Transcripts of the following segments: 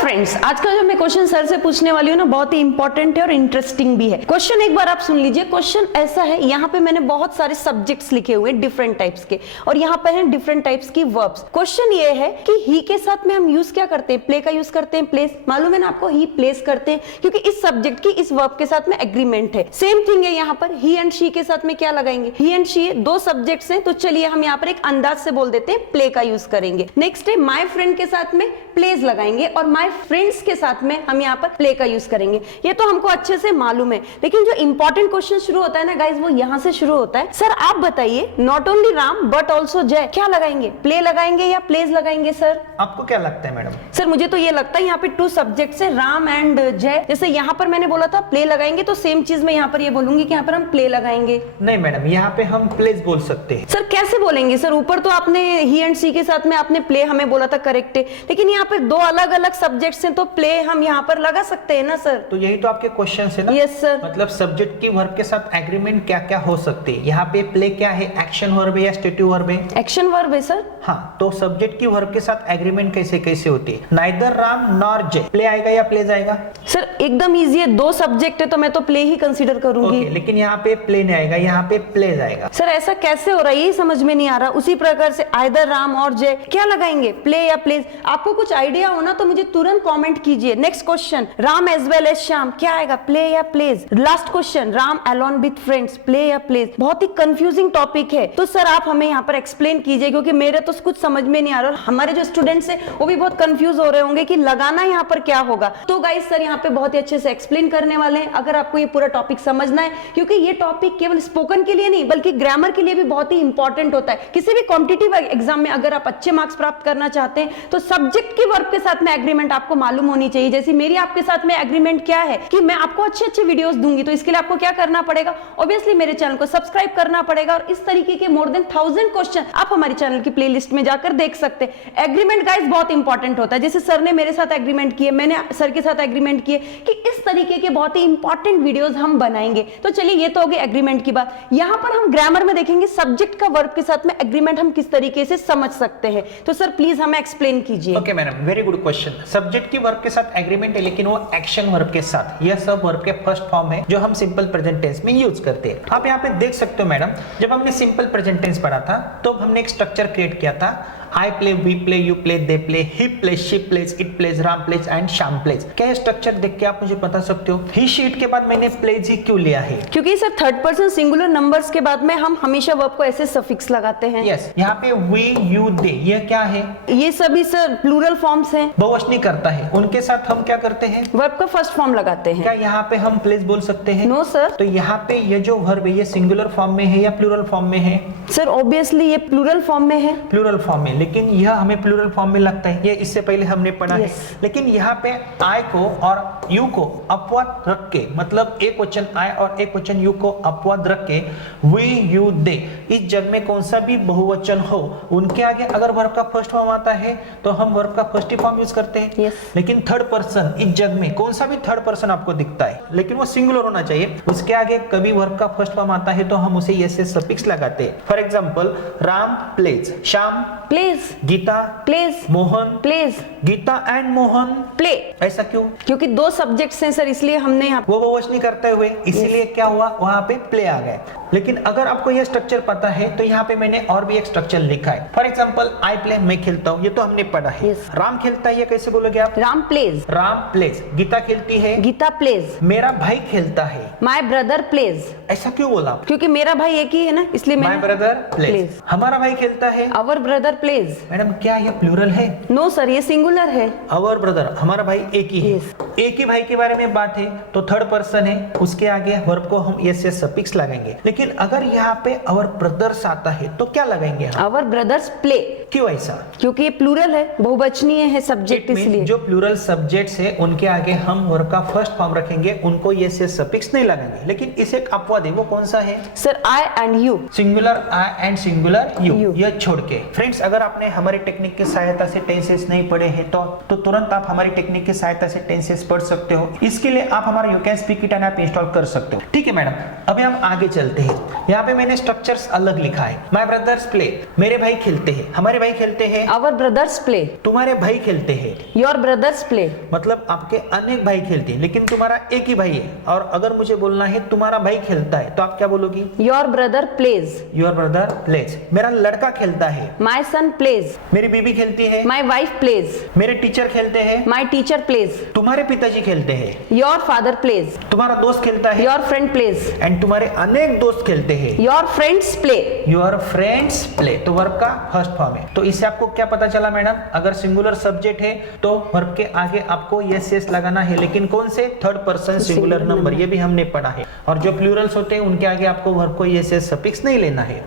Friends, आज का जो मैं क्वेश्चन सर से पूछने वाली हूँ ना, बहुत ही इंपॉर्टेंट है और इंटरेस्टिंग भी है। क्वेश्चन एक बार आप सुन लीजिए। क्वेश्चन ऐसा है, यहाँ पे मैंने बहुत सारे सब्जेक्ट्स लिखे हुए हैं डिफरेंट टाइप्स के, और यहाँ पे हैं डिफरेंट टाइप्स की वर्ब्स। क्वेश्चन ये है कि ही के साथ में हम यूज क्या करते हैं? प्ले का यूज करते हैं, प्लेस। मालूम है ना आपको, ही प्लेस करते हैं क्योंकि इस सब्जेक्ट की इस वर्ब के साथ में एग्रीमेंट है। सेम थिंग है यहाँ पर, ही एंड शी के साथ में क्या लगाएंगे? ही एंड शी दो सब्जेक्ट्स हैं, तो चलिए हम यहाँ पर एक अंदाज से बोल देते हैं, प्ले का यूज करेंगे। नेक्स्ट है माय फ्रेंड के साथ में प्लेस लगाएंगे, और माय फ्रेंड्स के साथ में हम यहाँ पर प्ले का यूज करेंगे। ये तो हमको अच्छे से मालूम है, लेकिन जो इंपॉर्टेंट क्वेश्चन शुरू होता है ना गाइस, वो यहाँ से शुरू होता है। सर आप बताइए, not only Ram but also जय, क्या लगाएंगे? प्ले लगाएंगे या प्लेस लगाएंगे? सर आपको क्या लगता है मैडम? सर मुझे तो ये लगता है यहाँ पे टू सब्जेक्ट्स है, राम एंड जय। जैसे यहाँ पर मैंने बोला था प्ले लगाएंगे, तो सेम चीज मैं यहाँ पर ये बोलूंगी कि यहाँ पर हम प्ले लगाएंगे। नहीं मैडम, यहाँ पे हम प्लेस बोल सकते हैं। सर कैसे बोलेंगे? सर ऊपर तो आपने ही एंड सी के साथ में आपने प्ले हमें बोला था, करेक्ट है, लेकिन यहाँ पे दो अलग अलग सब्जेक्ट्स हैं, तो प्ले हम यहाँ पर लगा सकते हैं ना सर। तो यही तो आपके क्वेश्चन है ना? Yes sir. मतलब सब्जेक्ट की वर्ब के साथ एग्रीमेंट क्या क्या हो सकते हैं। यहाँ पे प्ले क्या है? एक्शन वर्ब है या स्टेटिव वर्ब है? एक्शन वर्ब है सर। हाँ, तो सब्जेक्ट की वर्ब के साथ एग्रीमेंट कैसे कैसे होती है? नाइदर राम नॉर जय, प्ले आएगा या प्लेस आएगा? सर एकदम इजी है, दो सब्जेक्ट है तो मैं तो प्ले ही कंसीडर करूंगी। लेकिन यहाँ पे प्ले नहीं आएगा, यहाँ पे प्लेस आएगा। सर ऐसा कैसे हो रहा है, यही समझ में नहीं आ रहा। उसी प्रकार से आइदर राम और जय, क्या लगाएंगे? प्ले या प्लेस? आपको कुछ आइडिया हो ना तो मुझे तुरंत कमेंट कीजिए। Next question, Ram as well as Shyam, क्या आएगा? प्ले या plays? Last question, Ram alone with friends, play या प्लेस? बहुत ही कंफ्यूजिंग टॉपिक है, तो सर आप हमें यहाँ पर एक्सप्लेन कीजिए, क्योंकि मेरे तो कुछ समझ में नहीं आ रहा, और हमारे जो स्टूडेंट्स हैं वो भी बहुत कंफ्यूज हो रहे होंगे कि लगाना यहाँ पर क्या होगा। तो गाइस सर यहाँ पे बहुत ही अच्छे से एक्सप्लेन करने वाले हैं। अगर आपको ये पूरा टॉपिक समझना है, क्योंकि ये टॉपिक केवल स्पोकन के लिए नहीं बल्कि ग्रामर के लिए भी बहुत ही इंपॉर्टेंट होता है। किसी भी कॉम्पिटिटिव एग्जाम में अगर आप अच्छे मार्क्स प्राप्त करना चाहते हैं, तो सब्जेक्ट की वर्ब के साथ में एग्रीमेंट आपको मालूम होनी चाहिए। जैसे मेरी आपके साथ में एग्रीमेंट क्या है कि मैं आपको अच्छे अच्छे वीडियोस दूंगी, तो इसके लिए आपको क्या करना पड़ेगा? ऑब्वियसली मेरे चैनल को सब्सक्राइब करना पड़ेगा, और इस तरीके के मोर देन 1000 क्वेश्चन आप हमारे चैनल की प्लेलिस्ट में जाकर देख सकते हैं। एग्रीमेंट गाइस बहुत इंपॉर्टेंट होता है। जैसे सर ने मेरे साथ एग्रीमेंट किए, मैंने सर के साथ एग्रीमेंट किए कि इस तरीके के बहुत ही इंपॉर्टेंट वीडियोस हम बनाएंगे। तो चलिए ये तो हो गई एग्रीमेंट की बात। यहां पर हम ग्रामर में देखेंगे सब्जेक्ट का वर्ब के साथ में एग्रीमेंट हम किस तरीके से समझ सकते हैं। तो सर प्लीज हमें एक्सप्लेन कीजिए। Okay madam, very good question. Subject की वर्ब के साथ एग्रीमेंट है, लेकिन वो एक्शन वर्ब के साथ। यह सब वर्ब के फर्स्ट फॉर्म है जो हम सिंपल प्रेजेंट टेंस में यूज करते हैं। आप यहाँ पे देख सकते हो मैडम, जब हमने सिंपल प्रेजेंट टेंस पढ़ा था तो हमने एक स्ट्रक्चर क्रिएट किया था। I play, we play, you play, they play, he plays, she plays, it plays, Ram plays and Shyam plays। क्या ये स्ट्रक्चर देख के आप मुझे बता सकते हो ही शीट के बाद मैंने plays ही क्यों लिया है? क्योंकि sir third person singular numbers के बाद में हम हमेशा वर्ब को ऐसे सफिक्स लगाते हैं। यस, यहाँ पे we, you, they, ये क्या है? ये सभी सर प्लूरल फॉर्म्स हैं। बहुवचनी करता है, उनके साथ हम क्या करते हैं? वर्ब का फर्स्ट फॉर्म लगाते हैं। क्या यहाँ पे हम प्लेस बोल सकते हैं? No sir. तो यहाँ पे ये जो वर्ब है ये सिंगुलर फॉर्म में है या प्लूरल फॉर्म में है? सर ऑब्वियसली ये प्लूरल फॉर्म में है। प्लूरल फॉर्म में, लेकिन यह हमें प्लूरल फॉर्म में लगता है, ये इससे पहले हमने पढ़ा है। लेकिन यहाँ पे आई को और यू को अपवाद रख के, मतलब एक वचन आई और एक वचन यू को अपवाद रख के वी, यू, दे, इस जग में कौन सा भी बहुवचन हो उनके आगे अगर वर्ब का फर्स्ट फॉर्म आता है तो हम वर्ब का फर्स्ट फॉर्म यूज करते हैं। लेकिन थर्ड पर्सन, इस जग में कौन सा भी थर्ड पर्सन आपको दिखता है, लेकिन वो सिंगुलर होना चाहिए, उसके आगे कभी वर्ब का फर्स्ट फॉर्म आता है तो हम उसे यस से सफिक्स लगाते हैं। For example, Ram plays, Shyam plays, Geeta plays, Mohan plays, Geeta and Mohan play. ऐसा क्यों? क्योंकि दो सब्जेक्ट्स हैं सर, इसलिए हमने यहाँ वो बहुवचनी करते हुए इसीलिए क्या हुआ, वहां पे प्ले आ गए। लेकिन अगर आपको यह स्ट्रक्चर पता है तो यहाँ पे मैंने और भी एक स्ट्रक्चर लिखा है। फॉर एग्जांपल, आई प्ले, मैं खेलता हूँ, ये तो हमने पढ़ा है। राम खेलता है, ये कैसे बोलोगे आप? राम प्लेज। राम प्लेज। गीता खेलती है, गीता प्लेज। मेरा भाई खेलता है, माय ब्रदर प्लेज। ऐसा क्यों बोला? क्योंकि मेरा भाई एक ही है ना, इसलिए माय ब्रदर प्लेज। हमारा भाई खेलता है, आवर ब्रदर प्लेज। मैडम क्या ये प्लूरल है? नो सर, ये सिंगुलर है। आवर ब्रदर, हमारा भाई एक ही है। एक ही भाई के बारे में बात है तो थर्ड पर्सन है, उसके आगे वर्ब को हम यस से सफिक्स लगाएंगे। लेकिन अगर यहाँ पे आवर ब्रदर्स आता है तो क्या लगाएंगे हम? Our brothers play. क्यों ऐसा? क्योंकि ये प्लूरल है, बहुवचनीय है सब्जेक्ट, इसलिए जो प्लूरल सब्जेक्ट्स है उनके आगे हम वर्ब का फर्स्ट फॉर्म रखेंगे, उनको यस से सफिक्स नहीं लगाएंगे। लेकिन इसे एक अपवाद है, वो कौन सा है sir? I and you, singular I and singular you, यह छोड़ के। फ्रेंड्स, अगर आपने हमारी टेक्निक की सहायता से टेंसेस नहीं पढ़े हैं तो तुरंत आप हमारी टेक्निक की सहायता से टेंसेस पढ़ सकते हो। इसके लिए आप हमारा you can speak it app install कर सकते हो। ठीक है मैडम, अभी हम आगे चलते हैं। यहाँ पे मैंने स्ट्रक्चर्स अलग लिखा है। माय ब्रदर्स प्ले, मेरे भाई खेलते हैं, हमारे भाई खेलते हैं। आवर ब्रदर्स प्ले, तुम्हारे भाई खेलते हैं। योर ब्रदर्स प्ले, मतलब आपके अनेक भाई खेलते हैं लेकिन तुम्हारा एक ही भाई है। और अगर मुझे बोलना है तुम्हारा भाई खेलता है तो आप क्या बोलोगी? Your brother plays, your brother plays. मेरा लड़का खेलता है। माई सन प्लेज, मेरी बीबी खेलती है। माई वाइफ प्लेज, मेरे टीचर खेलते हैं। माई टीचर प्लेज, तुम्हारे पिताजी खेलते हैं। योर फादर प्लेज, तुम्हारा दोस्त खेलता है। योर फ्रेंड प्लेज, एंड तुम्हारे अनेक दोस्त खेलते हैं। Your friends play, your friends play. तो वर्ब का फर्स्ट फॉर्म है। तो इससे आपको क्या पता चला मैडम? अगर सिंगुलर सब्जेक्ट है तो वर्ब के आगे आपको यस यस लगाना है, लेकिन कौन से? थर्ड पर्सन सिंगुलर नंबर, ये भी हमने पढ़ा है। और जो प्लूरल्स होते हैं उनके आगे आपको वर्ब को यस यस सफिक्स नहीं लेना है।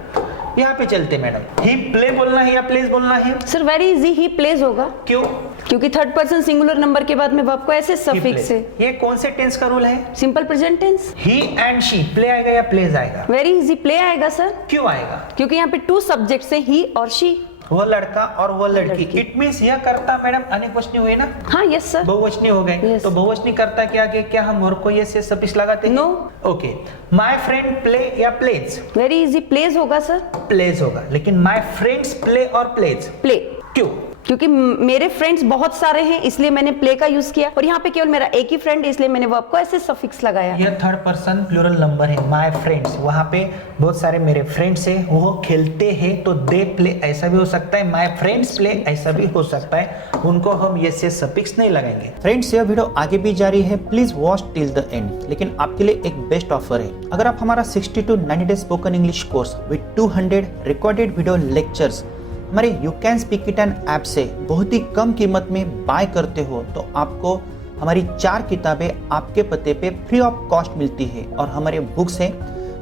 यहाँ पे चलते मैडम, ही प्ले बोलना है या प्लेस बोलना है? Sir very easy, he plays होगा। क्यों? क्योंकि थर्ड पर्सन सिंगुलर नंबर के बाद में वर्ब को ऐसे सफिक्स है। ये कौन से टेंस का रूल है? Simple present tense. He and she, play आएगा या प्लेस आएगा? वेरी इजी, प्ले आएगा सर। क्यों आएगा? क्योंकि यहाँ पे टू सब्जेक्ट्स है, ही और शी। वो लड़का और वो लड़की। इट मींस यह करता मैडम अनेकवचनी हुए ना? हाँ यस सर। बहुवचनी हो गए। Yes. तो बहुवचनी करता के आगे क्या हम वर्ब को ये से सफिक्स लगाते हैं? No. Okay, my friend play या प्लेज? वेरी इजी, प्लेज होगा सर। प्लेज होगा, लेकिन माय फ्रेंड्स प्ले और प्लेज प्ले, क्यों? क्योंकि मेरे फ्रेंड्स बहुत सारे हैं इसलिए मैंने प्ले का यूज किया, और यहाँ पे केवल मेरा एक ही फ्रेंड इसलिए मैंने वर्ब को ऐसे सफिक्स लगाया। यह थर्ड पर्सन प्लूरल नंबर है। माय फ्रेंड्स, वहां पे बहुत सारे मेरे फ्रेंड्स हैं, वो खेलते हैं, तो दे प्ले ऐसा भी हो सकता है, माय फ्रेंड्स प्ले ऐसा भी हो सकता है। उनको हम ये से सफिक्स नहीं लगाएंगे। फ्रेंड्स, यह वीडियो आगे भी जारी है, please watch till the end. लेकिन आपके लिए एक बेस्ट ऑफर है। अगर आप हमारा 60 to 90 days spoken English course with 200 recorded video lectures हमारे you can speak it app से बहुत ही कम कीमत में बाय करते हो, तो आपको हमारी 4 किताबें आपके पते पे फ्री ऑफ कॉस्ट मिलती है। और हमारे बुक्स हैं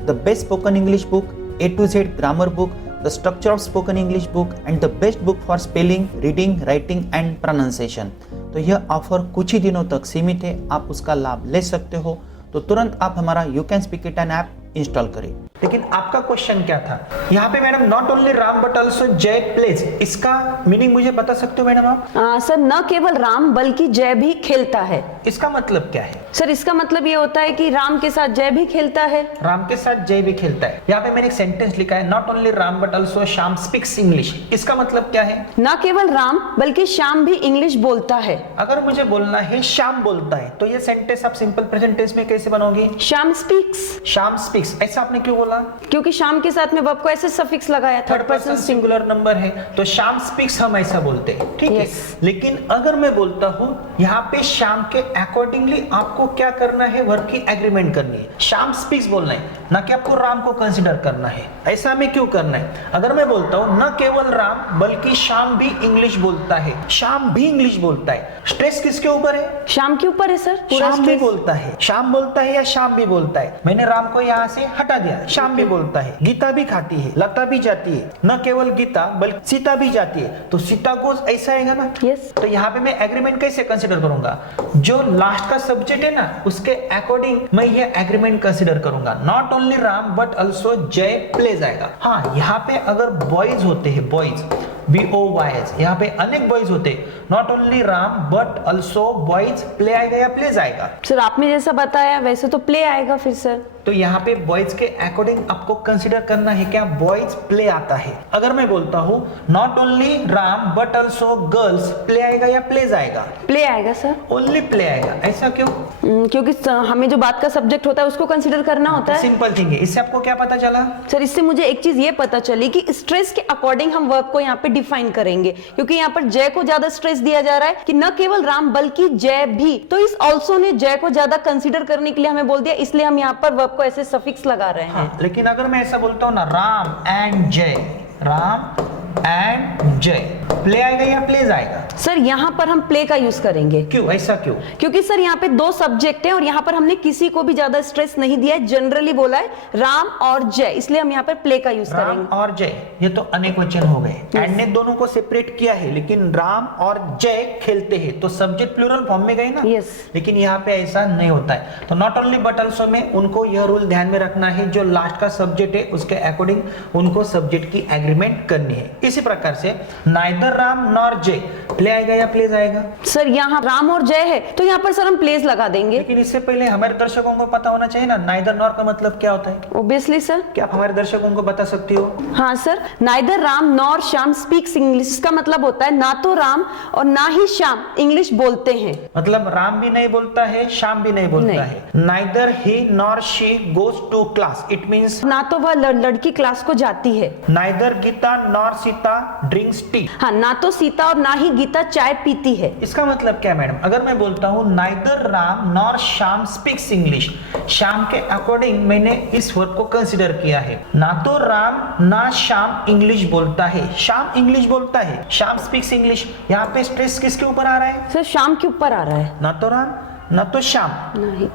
the best spoken English book, A to Z grammar book, the structure of spoken English book and the best book for spelling, reading, writing and pronunciation. तो यह ऑफर कुछ ही दिनों तक सीमित है, आप उसका लाभ ले सकते हो। तो तुरंत आप हमारा you can speak it app install करें। लेकिन आपका क्वेश्चन क्या था? यहाँ पे madam not only Ram but also जय प्लेज, इसका मीनिंग मुझे बता सकते हो मैडम आप? सर न केवल राम बल्कि जय भी खेलता है। इसका मतलब क्या है? सर इसका मतलब ये होता है कि राम के साथ जय भी खेलता है। राम के साथ जय भी खेलता है। यहाँ पे मैंने एक सेंटेंस लिखा है, not only Ram but also Shyam speaks English. इसका मतलब क्या है? न केवल राम बल्कि श्याम भी इंग्लिश बोलता है। अगर मुझे बोलना है श्याम बोलता है, तो ये सेंटेंस आप सिंपल प्रेजेंट टेंस में कैसे बनोगे? श्याम स्पीक्स। श्याम स्पीक्स, ऐसा आपने क्यों बोला? क्योंकि श्याम के साथ में वर्ब को ऐसे सफिक्स लगाया, थर्ड पर्सन सिंगुलर नंबर है, तो श्याम स्पीक्स हम ऐसा बोलते हैं, ठीक है। लेकिन अगर मैं बोलता हूं यहाँ पे श्याम के अकॉर्डिंगली आपको क्या करना है? वर्ब की एग्रीमेंट करनी है। श्याम स्पीक्स बोलना है, ना कि आपको राम को कंसीडर करना है। ऐसा हमें क्यों करना है? अगर मैं बोलता हूं न केवल राम बल्कि श्याम भी इंग्लिश बोलता है, श्याम भी इंग्लिश बोलता है, स्ट्रेस किसके ऊपर है? श्याम के ऊपर है सर। श्याम भी बोलता है, श्याम बोलता है या श्याम भी बोलता है? मैंने राम को यहाँ से हटा दिया, श्याम भी बोलता है। गीता भी खाती है, लता भी जाती है, न केवल गीता बल्कि सीता भी जाती है, तो सीता गोज ऐसा आएगा ना? यस। तो यहाँ पे मैं एग्रीमेंट कैसे कंसीडर करूंगा? जो लास्ट का सब्जेक्ट है ना, उसके अकॉर्डिंग मैं ये एग्रीमेंट कंसीडर करूंगा। Not only Ram but also जय प्लेज आएगा। हाँ, यहाँ पे अगर बॉयज होते हैं, बॉयज BOYS, यहाँ पे अनेक बॉयज होते, not only Ram but also boys play आएगा या प्लेज आएगा? सर आपने जैसा बताया वैसे तो प्ले आएगा फिर सर। तो यहाँ पे बॉयज के अकॉर्डिंग आपको कंसीडर करना है क्या बॉयज प्ले आता है। अगर मैं बोलता हूँ not only Ram but also girls, play आएगा या प्लेज आएगा? प्ले आएगा सर। ओनली प्ले आएगा, ऐसा क्यों? क्योंकि हमें जो बात का सब्जेक्ट होता है उसको कंसीडर करना होता है। सिंपल थिंग है। इससे आपको क्या पता चला? सर इससे मुझे एक चीज ये पता चली कि स्ट्रेस के अकॉर्डिंग हम वर्ब को यहाँ पे डिफाइन करेंगे, क्योंकि यहाँ पर जय को ज्यादा स्ट्रेस दिया जा रहा है कि न केवल राम बल्कि जय भी, तो इस ऑल्सो ने जय को ज्यादा कंसीडर करने के लिए हमें बोल दिया, इसलिए हम यहाँ पर वर्ब को ऐसे सफिक्स लगा रहे हैं। हाँ, लेकिन अगर मैं ऐसा बोलता हूँ ना, राम एंड जय, राम एंड जय, प्ले आएगा या प्लेज आएगा? सर यहाँ पर हम प्ले का यूज करेंगे। क्यों, ऐसा क्यों? क्योंकि सर यहाँ पे 2 सब्जेक्ट है और यहाँ पर हमने किसी को भी ज्यादा स्ट्रेस नहीं दिया है, जनरली बोला है राम और जय, इसलिए हम यहाँ पर प्ले का यूज करेंगे। राम और जय, ये तो अनेक वचन हो गए। एंड ने दोनों को सेपरेट किया है, लेकिन राम और जय खेलते हैं, तो सब्जेक्ट प्लूरल फॉर्म में गए ना? यस। लेकिन यहाँ पे ऐसा नहीं होता है। तो नॉट ओनली बट ऑल्सो में उनको यह रूल ध्यान में रखना है, जो लास्ट का सब्जेक्ट है उसके अकॉर्डिंग उनको सब्जेक्ट की एग्रीमेंट करनी है। इसी प्रकार से नाइदर राम नॉर जय प्ले आएगा या प्लेज आएगा? सर यहाँ राम और जय है तो यहाँ पर सर हम प्लेस लगा देंगे। लेकिन इससे पहले हमारे दर्शकों को पता होना चाहिए ना नाइदर नॉर का मतलब क्या होता है। Obviously sir. क्या आप हमारे दर्शकों को बता सकती हो? हाँ sir, neither Ram nor Shyam speaks English, इसका मतलब होता है ना तो राम और ना ही श्याम इंग्लिश बोलते हैं। मतलब राम भी नहीं बोलता है, श्याम भी नहीं बोलता है। Neither he nor she goes to class, it means ना तो वह लड़की क्लास को जाती है। Neither Gita nor Sita drinks tea. हाँ, ना तो सीता और ना ही गीता चाय पीती है। इसका मतलब क्या मैडम? अगर मैं बोलता हूँ neither Ram nor Shyam speaks English, Shyam के अकॉर्डिंग मैंने इस वर्ड को कंसीडर किया है। ना तो राम ना श्याम इंग्लिश बोलता है, श्याम इंग्लिश बोलता है, श्याम स्पीक्स इंग्लिश। यहाँ पे स्ट्रेस किसके ऊपर आ रहा है? सर श्याम के ऊपर आ रहा है। ना तो राम ना तो श्याम,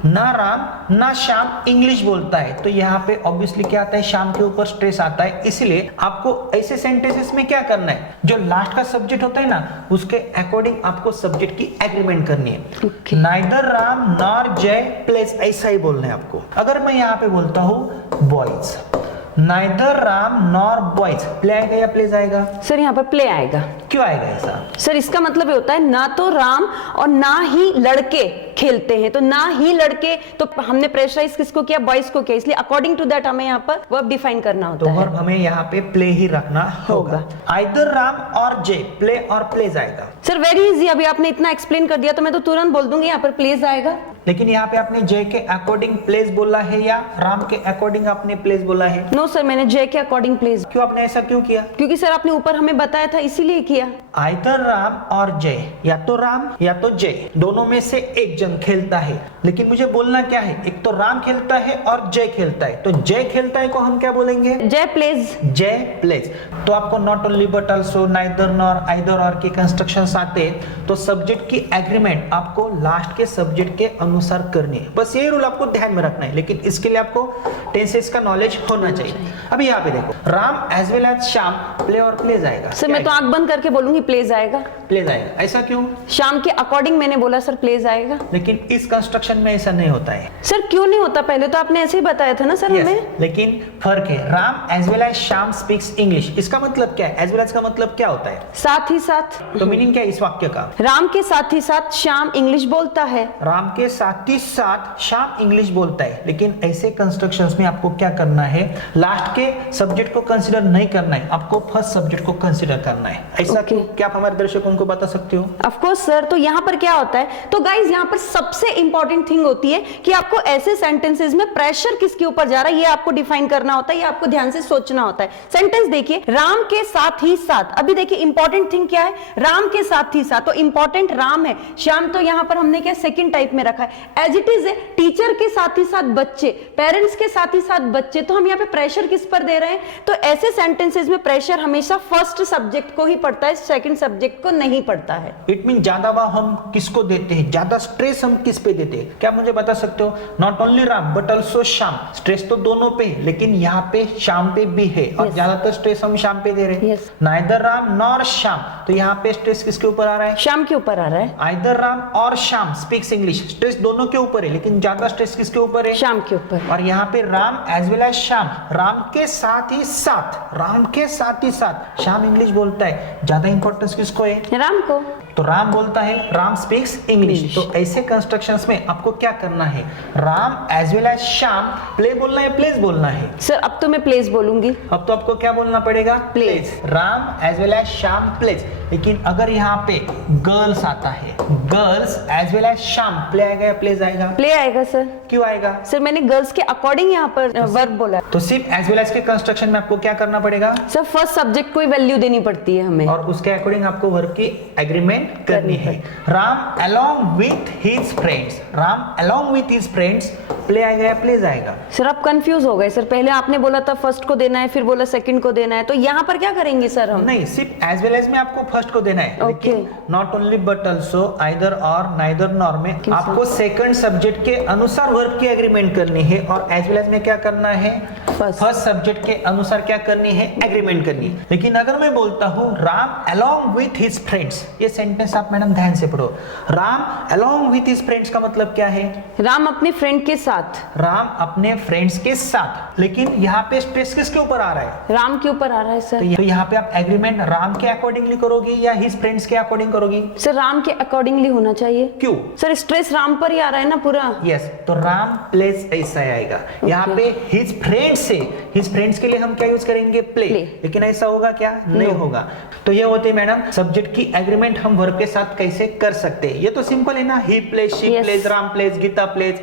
ना राम ना श्याम इंग्लिश बोलता है, तो यहाँ पे ऑब्वियसली क्या आता है? श्याम के ऊपर स्ट्रेस आता है। इसलिए आपको ऐसे सेंटेंसेस में क्या करना है, जो लास्ट का सब्जेक्ट होता है ना उसके अकॉर्डिंग आपको सब्जेक्ट की एग्रीमेंट करनी है। नाइदर राम नॉर जय प्लेज, ऐसा ही बोलना है आपको। अगर मैं यहाँ पे बोलता हूँ boys, neither Ram nor boys play आएगा या प्लेज आएगा? सर यहाँ पर प्ले आएगा। क्यों आएगा ऐसा? सर इसका मतलब ये होता है ना तो राम और ना ही लड़के खेलते हैं, तो ना ही लड़के, तो हमने प्रेशराइज किसको किया? बॉयज को किया, इसलिए अकॉर्डिंग टू दैट हमें यहाँ पर वर्ब डिफाइन करना होता है। वर्ब हमें यहाँ पे प्ले ही रखना होगा। आइदर राम और जय प्ले और प्लेज आएगा। सर वेरी इजी, अभी आपने इतना एक्सप्लेन कर दिया तो मैं तो तुरंत बोल दूंगी यहाँ पर प्लेज आएगा। लेकिन यहाँ पे आपने जय के अकॉर्डिंग प्लेस बोला है या राम के अकॉर्डिंग आपने प्लेस बोला है? नो सर, मैंने जय के अकॉर्डिंग प्लेस। क्यों आपने ऐसा क्यों किया? क्योंकि सर आपने ऊपर हमें बताया था इसीलिए किया। आइदर राम और जय, या तो राम या तो जय, दोनों में से एक जन खेलता है। लेकिन मुझे बोलना क्या है? एक तो राम खेलता है और जय खेलता है, तो जय खेलता है को हम क्या बोलेंगे? जय प्लेज। जय प्लेज। तो आपको not only but also neither nor either और के कंस्ट्रक्शंस आते, तो सब्जेक्ट की एग्रीमेंट आपको लास्ट के सब्जेक्ट के अनुसार करनी है। बस ये रूल आपको ध्यान में रखना है, लेकिन इसके लिए आपको टेंसेस का नॉलेज होना चाहिए। अभी यहाँ पे देखो, Ram as well as Shyam play और प्लेज आएगा। सर मैं तो आंख बंद करके बोलूंगी प्लेज आएगा। प्लेज आएगा, ऐसा क्यों? श्याम के अकॉर्डिंग मैंने बोला सर प्लेज आएगा। लेकिन इस कंस्ट्रक्शन में ऐसा नहीं होता है। सर क्यों नहीं होता? पहले तो आपने ऐसे ही बताया था ना सर हमें। लेकिन फर्क है, Ram as well as Shyam speaks English, इसका मतलब क्या है? एज वेल एज का मतलब क्या होता है? साथ ही साथ। तो मीनिंग क्या है इस वाक्य का? राम के साथ ही साथ श्याम इंग्लिश बोलता है। राम के साथ ही साथ श्याम इंग्लिश बोलता है। लेकिन ऐसे कंस्ट्रक्शंस में आपको क्या करना है? लास्ट के सब्जेक्ट को कंसीडर नहीं करना है, आपको फर्स्ट सब्जेक्ट को कंसीडर करना है। ऐसा क्यों? क्या आप हमारे दर्शकों को बता सकते हो? ऑफ कोर्स सर, तो यहाँ पर क्या होता है, तो गाइज यहाँ पर सबसे इंपॉर्टेंट थिंग होती है कि आपको ऐसे सेंटेंसेस में प्रेशर किसके ऊपर जा रहा है ये आपको डिफाइन करना होता है, ये आपको ध्यान से सोचना होता है। सेंटेंस देखिए, राम के साथ ही साथ। अभी देखिए इंपॉर्टेंट थिंग क्या है? राम के साथ ही साथ, तो इंपॉर्टेंट राम है, श्याम तो यहाँ पर हमने क्या सेकंड टाइप में रखा है। एज इट इज है, टीचर के साथ ही साथ बच्चे, पेरेंट्स के साथ ही साथ बच्चे, तो हम यहाँ पे प्रेशर किस पर दे रहे हैं? तो ऐसे सेंटेंसेस में प्रेशर हमेशा फर्स्ट सब्जेक्ट को ही पड़ता है, सेकंड सब्जेक्ट को नहीं पड़ता है। इट मीन ज्यादा वाव हम किसको देते हैं, ज्यादा स्ट्रेस हम किस पे देते हैं? क्या मुझे बता सकते हो? Not only Ram but also Shyam, stress तो दोनों पे है, लेकिन यहाँ पे श्याम पे भी है, और ज्यादातर स्ट्रेस हम श्याम पे दे रहे हैं। नाइदर राम नॉर श्याम, तो यहाँ पे स्ट्रेस किसके ऊपर आ रहा है? श्याम के ऊपर आ रहा है। आइदर राम और श्याम स्पीक्स इंग्लिश, स्ट्रेस दोनों के ऊपर है, लेकिन ज्यादा स्ट्रेस किसके ऊपर है? श्याम के ऊपर। और यहाँ पे Ram as well as Shyam, Ram के साथ ही साथ, राम के साथ ही साथ श्याम इंग्लिश बोलता है, ज्यादा इंपॉर्टेंस किसको है? राम को। तो राम बोलता है, राम स्पीक्स इंग्लिश। तो ऐसे कंस्ट्रक्शंस में आपको क्या करना है? Ram as well as Shyam play बोलना है, प्लेज बोलना है? सर अब तो मैं प्लेज बोलूंगी। अब तो आपको क्या बोलना पड़ेगा? Plays. Ram as well as Shyam plays. लेकिन अगर यहाँ पे गर्ल्स आता है, girls as well as Shyam play आएगा या प्लेज आएगा? प्ले आएगा सर। क्यों आएगा? सर मैंने गर्ल्स के अकॉर्डिंग यहाँ पर वर्ब बोला। तो सिर्फ एज वेल एज के कंस्ट्रक्शन में आपको क्या करना पड़ेगा? सर फर्स्ट सब्जेक्ट को ही वैल्यू देनी पड़ती है हमें, और उसके अकॉर्डिंग आपको वर्ब की एग्रीमेंट करनी है। Ram along with his friends, Ram along with his friends play आएगा या प्लेज आएगा? सर आप कंफ्यूज हो गए सर, पहले आपने बोला था फर्स्ट को देना है, फिर बोला सेकंड को देना है, तो यहाँ पर क्या करेंगे सर हम? नहीं, सिर्फ एज वेल एज में आपको फर्स्ट को देना है। लेकिन not only but also either और नाइदर नॉर में आपको सेकंड सब्जेक्ट के अनुसार वर्ब की एग्रीमेंट करनी है, और एज वेल एज में क्या करना है? फर्स्ट सब्जेक्ट के अनुसार क्या करनी है, एग्रीमेंट करनी है। लेकिन अगर मैं बोलता हूँ Ram along with his friends, ये सेंटेंस आप मैडम ध्यान से पढ़ो। Ram along with his friends का मतलब क्या है? राम अपने फ्रेंड के साथ। राम अपने फ्रेंड्स के साथ, लेकिन यहाँ पे स्ट्रेस किसके ऊपर आ रहा है? राम के ऊपर आ रहा है सर। तो यहाँ पे आप एग्रीमेंट राम के अकॉर्डिंगली करोगी या हिज फ्रेंड्स के अकॉर्डिंग करोगी? सर राम के अकॉर्डिंगली होना चाहिए। क्यों? सर स्ट्रेस राम पर ही आ रहा है ना पूरा। यस, तो राम प्लेस ऐसा आएगा। यहाँ पे हिज फ्रेंड्स से, हिज फ्रेंड्स के लिए हम क्या यूज करेंगे? प्ले। लेकिन ऐसा होगा क्या? नहीं होगा। तो ये होते मैडम सब्जेक्ट की एग्रीमेंट हम वर्ब के साथ कैसे कर सकते हैं। ये तो सिंपल है ना, he plays, she plays, Ram plays, Gita plays,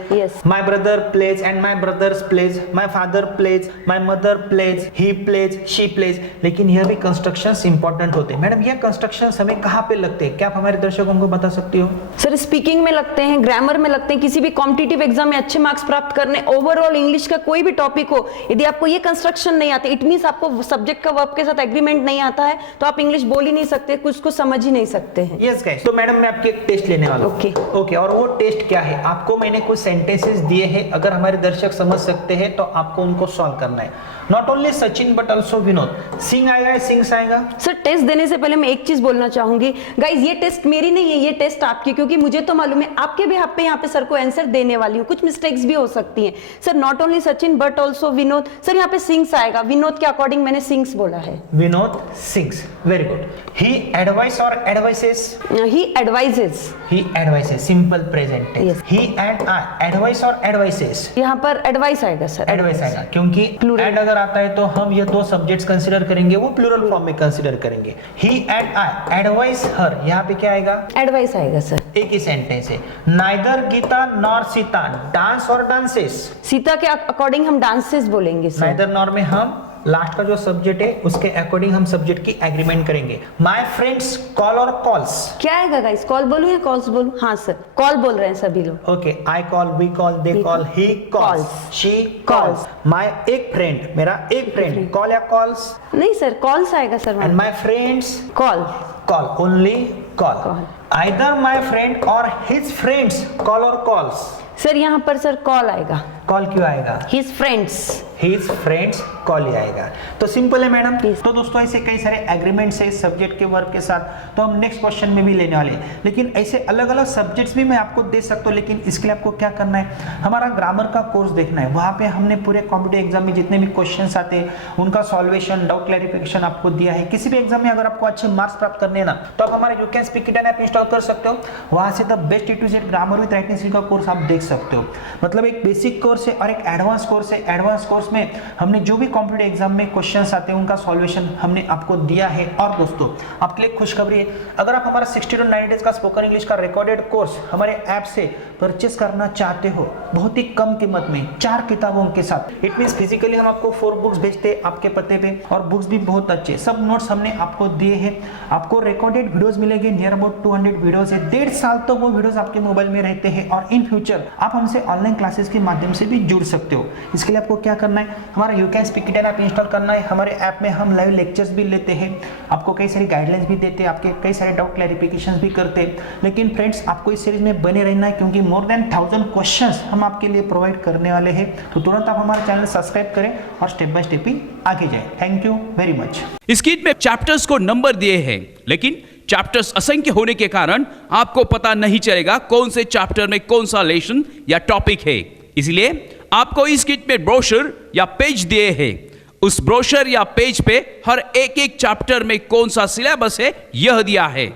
my brother plays and my brothers plays, my father plays, my mother plays, he plays, she plays. लेकिन यह भी कंस्ट्रक्शंस इंपॉर्टेंट होते हैं। मैडम ये कंस्ट्रक्शंस हमें कहाँ पे लगते हैं, क्या आप हमारे दर्शकों को बता सकती हो? सर स्पीकिंग में लगते हैं, ग्रामर में लगते हैं, किसी भी कॉम्पिटिटिव एग्जाम में अच्छे मार्क्स प्राप्त करने, ओवरऑल इंग्लिश का कोई भी टॉपिक हो, यदि आपको ये कंस्ट्रक्शन नहीं आते, इट मींस आपको सब्जेक्ट का वर्ब के साथ एग्रीमेंट नहीं आता है, तो आप इंग्लिश बोल ही नहीं सकते, कुछ को समझ ही नहीं सकते हैं। यस गाइस, तो मैडम मैं आपके एक टेस्ट लेने वाला हूँ। ओके, और वो टेस्ट क्या है? आपको मैंने कुछ सेंटेंसेस दिए हैं, अगर हमारे दर्शक समझ सकते हैं तो आपको उनको सॉल्व करना है। Not only Sachin but also Vinod. Sing आएगा, सिंग्स आएगा। सर टेस्ट देने से पहले मैं एक चीज बोलना चाहूंगी गाइज, ये टेस्ट मेरी नहीं है, ये टेस्ट आपकी, क्योंकि मुझे तो मालूम है आपके भी आप पे यहाँ पे सर को आंसर देने वाली हूँ, कुछ मिस्टेक्स भी हो सकती हैं। Sir not only Sachin but also Vinod. Sir यहाँ पे सिंग्स आएगा, विनोद के अकॉर्डिंग मैंने सिंग्स बोला है। Vinod sings, very good. He advise or advises? He advises. He advises, simple present tense. Yes. He and I, advise or advises? यहाँ पर एडवाइस आएगा सर। एडवाइस आएगा, क्योंकि एंड अगर आता है तो हम ये दो सब्जेक्ट्स कंसीडर करेंगे, वो प्लूरल फॉर्म में कंसीडर करेंगे। ही एंड आई एडवाइस हर, यहाँ पे क्या आएगा? एडवाइस आएगा सर। एक ही सेंटेंस है। Neither Gita nor Sita dance और डांसेस? सीता के अकॉर्डिंग हम डांसेस बोलेंगे सर। नाइदर नॉर में हम लास्ट का जो सब्जेक्ट है उसके अकॉर्डिंग हम सब्जेक्ट की एग्रीमेंट करेंगे। My friends call or calls? क्या आएगा गाइस, कॉल बोलूं या कॉल्स बोलूं? हाँ सर, कॉल बोल रहे हैं सभी लोग। Okay, I call, we call, they call, he calls, she calls. My एक फ्रेंड, मेरा एक फ्रेंड, कॉल या कॉल्स? नहीं सर, कॉल्स आएगा sir. And my friends call, call, only call. Either my friend or his friends call or calls? Sir यहाँ पर sir call आएगा। Call क्यों आएगा? His friends, his friends call ही आएगा। तो सिंपल है मैडम। तो दोस्तों ऐसे कई सारे एग्रीमेंट्स है सब्जेक्ट के वर्ब के साथ, तो हम नेक्स्ट क्वेश्चन में भी लेने वाले हैं। लेकिन ऐसे अलग अलग सब्जेक्ट्स भी मैं आपको दे सकता हूँ, लेकिन इसके लिए आपको क्या करना है, हमारा ग्रामर का कोर्स देखना है। वहाँ पे हमने पूरे कॉम्पिटिटिव एग्जाम में जितने भी क्वेश्चन आते हैं उनका सॉल्वेशन, डाउट क्लैरिफिकेशन आपको दिया है। किसी भी एग्जाम में अगर आपको अच्छे मार्क्स प्राप्त करने हैं ना, तो आप हमारे you can speak it app install कर सकते हो। वहाँ से the best A to Z grammar with writing skill का कोर्स आप देख सकते हो। मतलब एक बेसिक कोर्स है और एक एडवांस कोर्स है। एडवांस कोर्स में हमने जो भी कॉम्पिटिटिव एग्जाम में क्वेश्चंस आते हैं उनका सॉल्यूशन हमने आपको दिया है। और दोस्तों आपके लिए खुशखबरी है, अगर आप हमारा 60 to 90 डेज का स्पोकन इंग्लिश का रिकॉर्डेड कोर्स हमारे ऐप से परचेस करना चाहते हो बहुत ही कम कीमत में 4 किताबों के साथ, इट मींस फिजिकली हम आपको 4 बुक्स भेजते हैं आपके पते पे, और बुक्स भी बहुत अच्छे, सब नोट्स हमने आपको दिए हैं। आपको रिकॉर्डेड वीडियोस मिलेंगे, नियर अबाउट 200 वीडियोस है। 1.5 साल तक वो वीडियोस आपके मोबाइल में रहते हैं, और इन फ्यूचर आप हमसे ऑनलाइन क्लासेस के माध्यम से भी जुड़ सकते हो। इसके लिए आपको क्या करना है, हमारा you can speak it app install करना है। हमारे ऐप में हम लाइव लेक्चर्स भी लेते हैं, आपको कई सारी गाइडलाइंस भी देते हैं, आपके कई सारे डाउट क्लैरिफिकेशंस भी करते हैं। लेकिन फ्रेंड्स आपको इस सीरीज में बने रहना है, क्योंकि मोर देन 1000 क्वेश्चंस हम आपके लिए प्रोवाइड करने वाले हैं। तो तुरंत आप हमारा चैनल सब्सक्राइब करें और स्टेप बाय स्टेप ही आगे जाए। Thank you very much. इस किट में चैप्टर्स को नंबर दिए हैं, लेकिन चैप्टर्स असंख्य होने के कारण आपको पता नहीं चलेगा कौन से चैप्टर में कौन सा लेसन या टॉपिक है। इसलिए आपको इस किट में ब्रोशर या पेज दिए हैं। उस ब्रोशर या पेज पे हर एक एक चैप्टर में कौन सा सिलेबस है यह दिया है।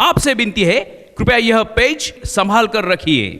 आपसे विनती है, कृपया यह पेज संभाल कर रखिए।